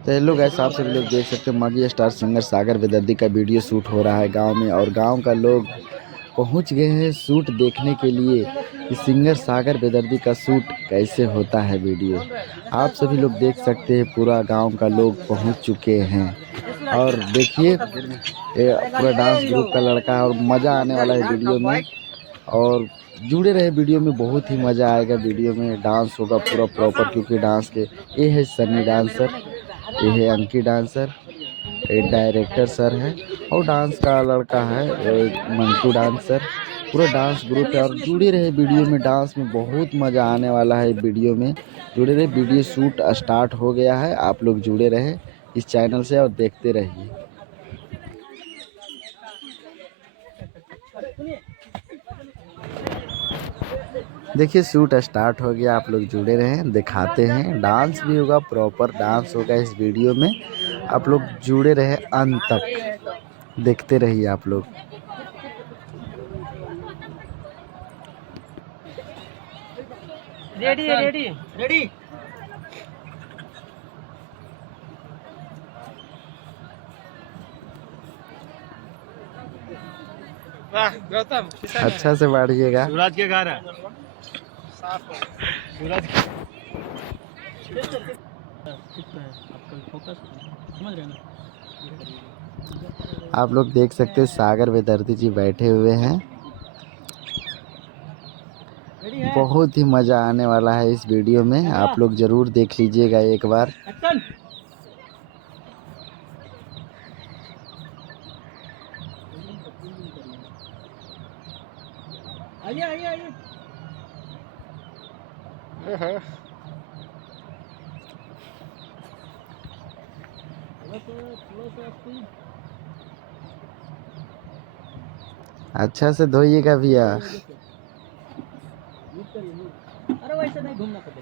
तो hello guys, आप सभी लोग देख सकते हैं मगी स्टार सिंगर सागर बेदर्दी का वीडियो शूट हो रहा है गांव में। और गांव का लोग पहुंच गए हैं शूट देखने के लिए कि सिंगर सागर बेदर्दी का शूट कैसे होता है। वीडियो आप सभी लोग देख सकते हैं, पूरा गांव का लोग पहुंच चुके हैं। और देखिए, ये पूरा डांस ग्रुप का लड़का है और मज़ा आने वाला है वीडियो में। और जुड़े रहे वीडियो में, बहुत ही मज़ा आएगा। वीडियो में डांस होगा पूरा प्रॉपर, क्योंकि डांस के ये है सनी डांसर, ये है अंकी डांसर, ये डायरेक्टर सर है, और डांस का लड़का है मंटू डांसर। पूरा डांस ग्रुप है और जुड़े रहे वीडियो में। डांस में बहुत मज़ा आने वाला है वीडियो में। जुड़े रहे, वीडियो शूट स्टार्ट हो गया है। आप लोग जुड़े रहे इस चैनल से और देखते रहिए। देखिए, शूट स्टार्ट हो गया। आप लोग जुड़े रहें, दिखाते हैं। डांस भी होगा, प्रॉपर डांस होगा इस वीडियो में। आप लोग जुड़े रहे अंत तक, देखते रहिए आप लोग। रेडी है, रेडी रेडी। वाह गौतम, अच्छा से बाढ़िएगा। सूरज के घर है। सूरज फोकस समझ रहे हैं। आप लोग देख सकते हैं सागर बेदर्दी जी बैठे हुए हैं। बहुत ही मज़ा आने वाला है इस वीडियो में। आप लोग ज़रूर देख लीजिएगा एक बार। आइए आइए आइए। अच्छा से धोइएगा भैया। अरे वैसे नहीं घूमना पड़ता।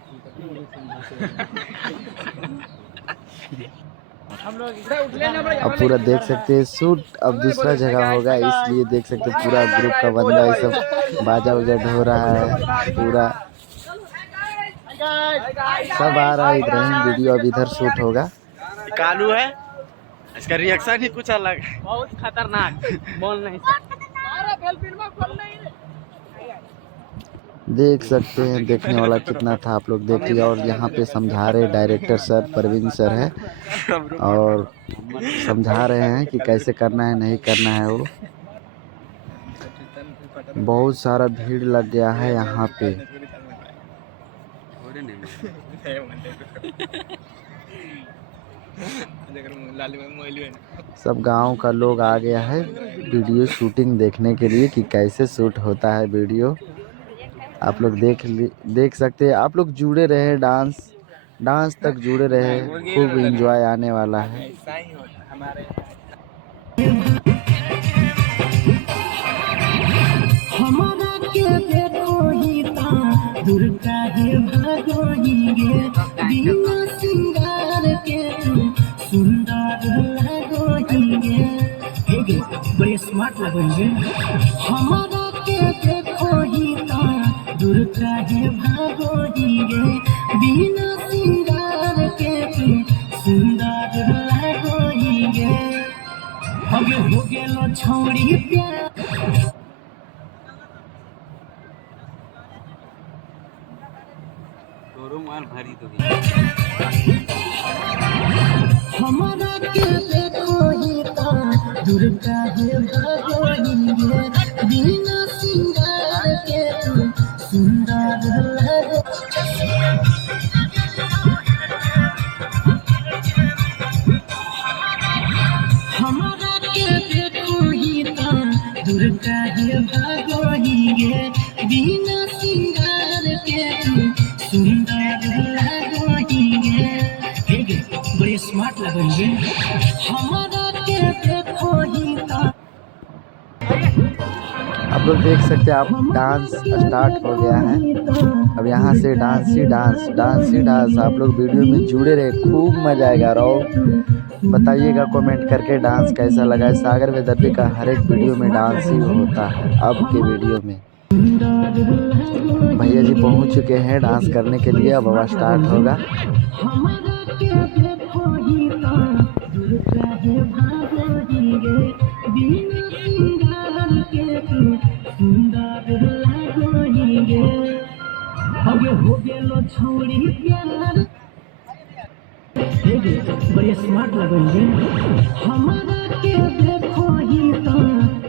हम लोग अब पूरा देख सकते हैं शूट अब दूसरा जगह होगा, इसलिए देख सकते हैं पूरा ग्रुप का बंदा ये सब बाजा उजा ढो रहा है। पूरा सब आ रहा है इधर ही। वीडियो अब इधर शूट होगा। कालू है, इसका रिएक्शन ही कुछ अलग है, बहुत खतरनाक, बोल नहीं सकते। देख सकते हैं, देखने वाला कितना था आप लोग देख लिया। और यहाँ पे समझा रहे डायरेक्टर सर प्रवीण सर है, और समझा रहे हैं कि कैसे करना है नहीं करना है। वो बहुत सारा भीड़ लग गया है यहाँ पे। सब गांव का लोग आ गया है वीडियो शूटिंग देखने के लिए कि कैसे शूट होता है वीडियो। आप लोग देख सकते हैं। आप लोग जुड़े रहे, डांस तक जुड़े रहे, खूब एंजॉय आने वाला है। हमारा के देखो ही ता दुर्गा है भागोही गे बिना सिंगार के तू सुंदर लगोही गे। हे गे बड़े स्मार्ट लगोही गे। हमारा के देखो ही ता दुर्गा है भागोही गे बिना सिंगार के तू सुंदर लगोही गे। हगे हो गेलो छौड़ी प्यार भारी तो हमारा के देखो ही ता दुर्गा है भगोही गे बिना सिंगार के तू सुंदर लगो। हमारा के देखो ही ता दुर्गा है भगोही गे बिना सिंगार के तू सुंदर लगोही गे। हे गे बड़े स्मार्ट लगोही गे। हमारा के देखो ही ता आप लोग देख सकते हैं। आप डांस स्टार्ट हो गया है। अब यहाँ से डांस ही डांस, डांस ही डांस। आप लोग वीडियो में जुड़े रहे, खूब मजा आएगा। और बताइएगा कमेंट करके डांस कैसा लगा है। सागर बेदर्दी का हर एक वीडियो में डांस ही होता है। अब के वीडियो में भैया जी पहुँच चुके हैं डांस करने के लिए। अब स्टार्ट होगा। हमारा के देखो ही हेगे बड़े स्मार्ट लगेंगे हमारा के देखो ही तो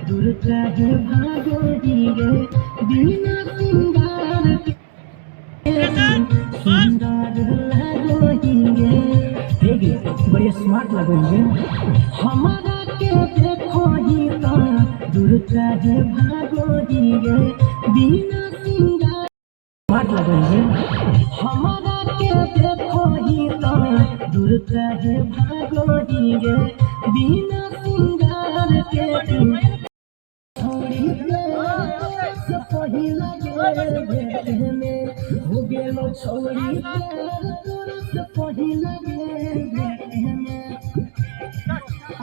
दूर काहे भागो ही गे बिना सिंगार के सुंदर लगो ही गे हेगे बड़े स्मार्ट लगेंगे हमारा के देखो ही तो दूर काहे भागो ही गे बिना सिंगार स्मार्ट लगेंगे हमारा के देखो ही तो दूर काहे भागो ही गे बिना सिंगार के तू छोड़ी दे से पहिला गे भेटे में हो गेलो छोड़ी दे से पहिला गे भेटे में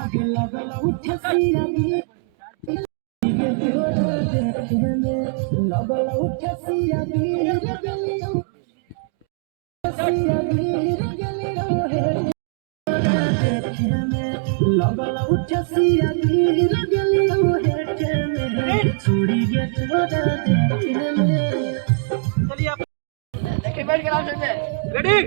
आगे लगल उठे सिया लगल उठे सिया लगल उठे सिया छोड़ी गे तोरा देखे में चलिए आप देखिए बैठ के नाम से रेडी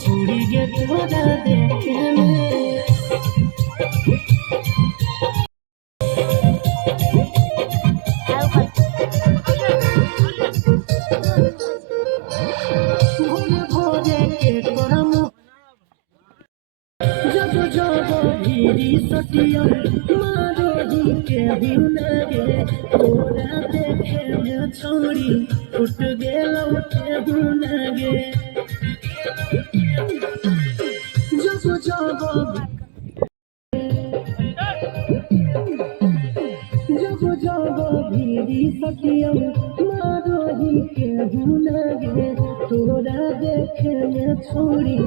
छोड़ी गे तोरा देखे में भोरे भोरे के तोरा मुँह जब जब भीरी सटिया मारो ही के हुनगे तोरा देखे में छोड़ी उठ गेल उठे हुनगे जब जब भीरी सटिया मारो ही के हुनगे तोरा देखे में छोड़ी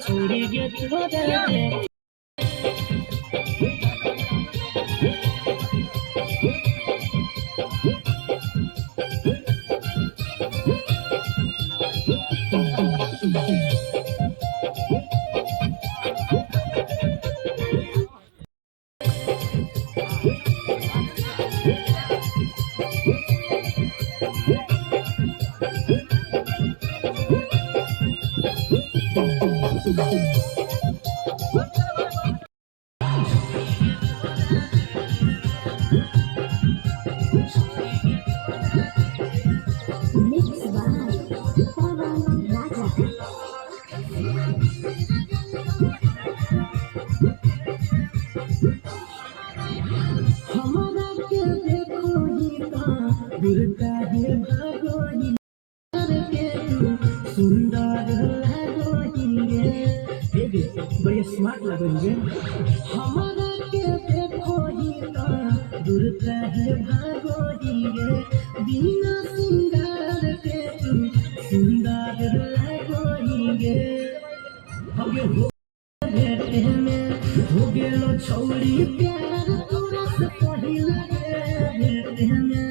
छोड़ी गे तोरा देखे हमारा के देखो ही का दूर काहे भागो ही के तू सुंदर लगो ही गे बड़े स्मार्ट लगेंगे। हमारा के देखो ही तो दूर कहे भागो ही गे, बिना सिंगार के तुम सुंदर लगो ही गे। हगे हो भेटे में हो गेलो छौरी प्यार तोरा से पहिला के भेटे में।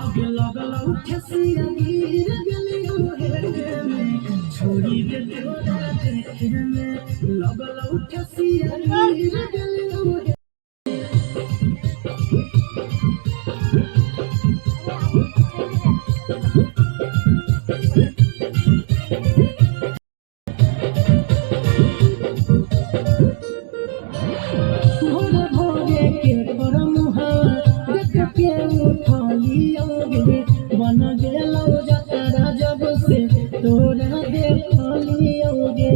हगे लगल उठसिया गिर गेलियो हेटे में, छोड़ी के तोरा देखे में लगल उठसिया गिर गेलियो हेटे। भोरे भोरे के करम हवा देख के उठलियोगे, बन गेलो जतरा जब से तोरा देखलियोगे।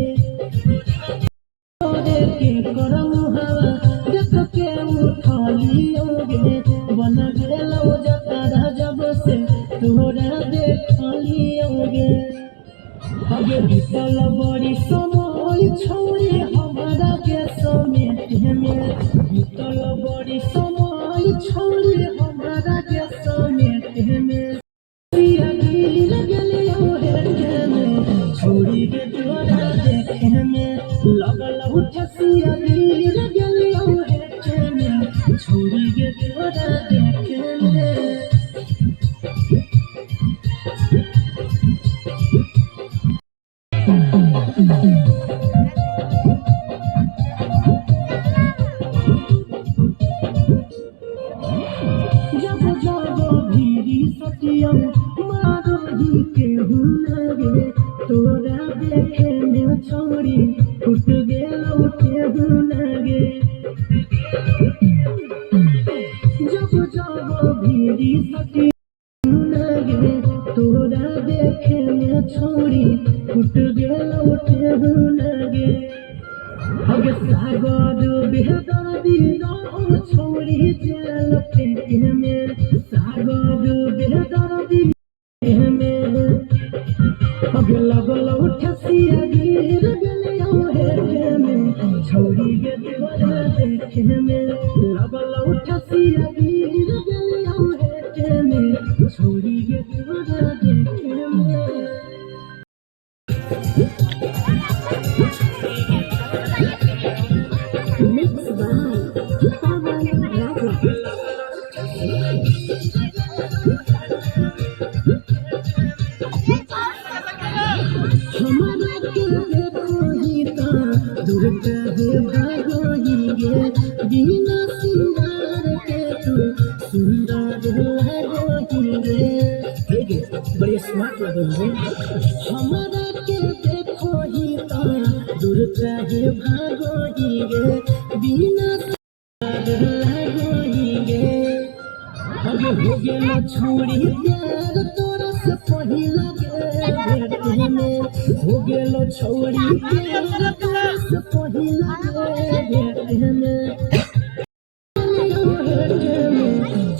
भोरे के करम हवा देख के उठलियोगे, बन गेलो जतरा जब से तोरा देखलियोगे। हगे बीतल बड़ी समय छोड़ी हमारा के समेटे में, बीतल बड़ी समय छोड़ी हमारा के समेटे में। सिया गिर गेलियो हेटे में, छोड़ी के तोरा देखे में लगल उठसिया गिर गेलियो हेटे में, छोड़ी के तोरा देखे में। जब जब भीरी सतियम मारही के हुनगे, तोरा देखे में छोड़ी फुट गेलो के हुनगे। जब जब भीरी सतियम हुनगे, तोरा देखे में छोड़ी फुट गेलो के हुनगे। हगे सागर बेहतर दिनो छोड़ी जेल फेंके में, सागर बेहतर दिनो में। हगे लगल उठसिया गिर गेलियो हेटे में, छोड़ी के तोरा देखे में लगल उठसिया गिर गेलियो हेटे में, छोड़ी के तोरा देखे में। Mixed by Pawan Raja. हमारा के देखो ही तो दूर कहे भागो ही गे, बिना सिंगार के तू सुंदर लगो ही गे। बड़े स्मार्ट लगेंगे। हमारा के देखो ही तो दूर कहे भागो ही गे, बिना सिंगार लगो ही गे। हगे हो गेलो छोड़ी प्यार तोरा से पहिला के भेटे में, हो गेलो छोड़ी प्यार तोरा से पहिला के भेटे में।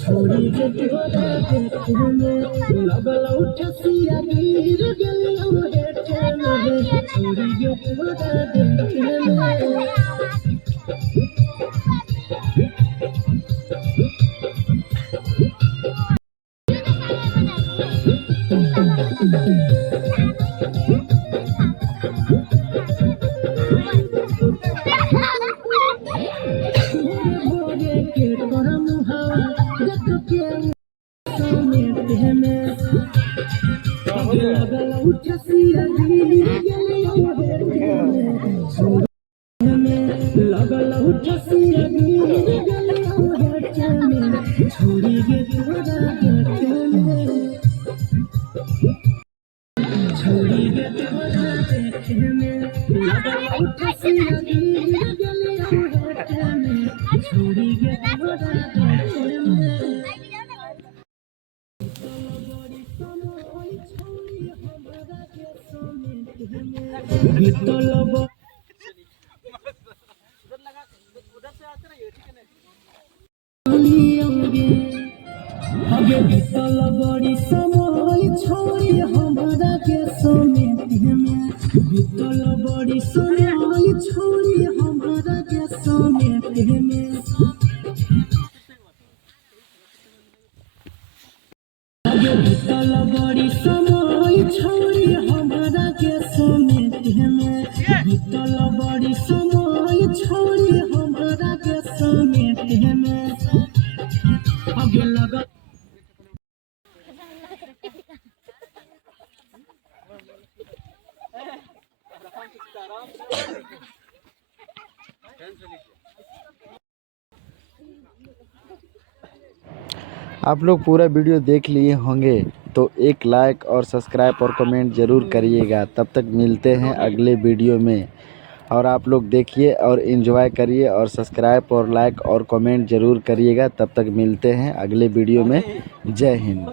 छोड़ी के तोरा देखे में लगल उठसिया गिर गेलियो हेटे में, छोड़ी के तोरा देखे में। भोरे के करम हवा देख के समेटे में, हगे लगल उठसिया गिर गेलियो हेटे में, छोड़ी में लगल उठसिया गिर गेलियो हेटे में, छोड़ी के तोरा देखे में। छोड़ी के तोरा देखे में लगल उठसिया गिर गेलियो हेटे में, छोड़ी के तोरा देखे में। बीतल हगे बीतल बड़ी समय छोड़ी हमारा के समेटे में, बीतल बड़ी समय छोड़ी हमारा के समेटे में आगे बीतल बड़ी समय छोड़ी हमारा के समेटे में बीतल बड़ी समय छोड़ी हमारा के समेटे में आगे लगा आप लोग पूरा वीडियो देख लिए होंगे तो एक लाइक और सब्सक्राइब और कमेंट ज़रूर करिएगा। तब तक मिलते हैं अगले वीडियो में, और आप लोग देखिए और एंजॉय करिए और सब्सक्राइब और लाइक और कमेंट ज़रूर करिएगा। तब तक मिलते हैं अगले वीडियो में। जय हिंद।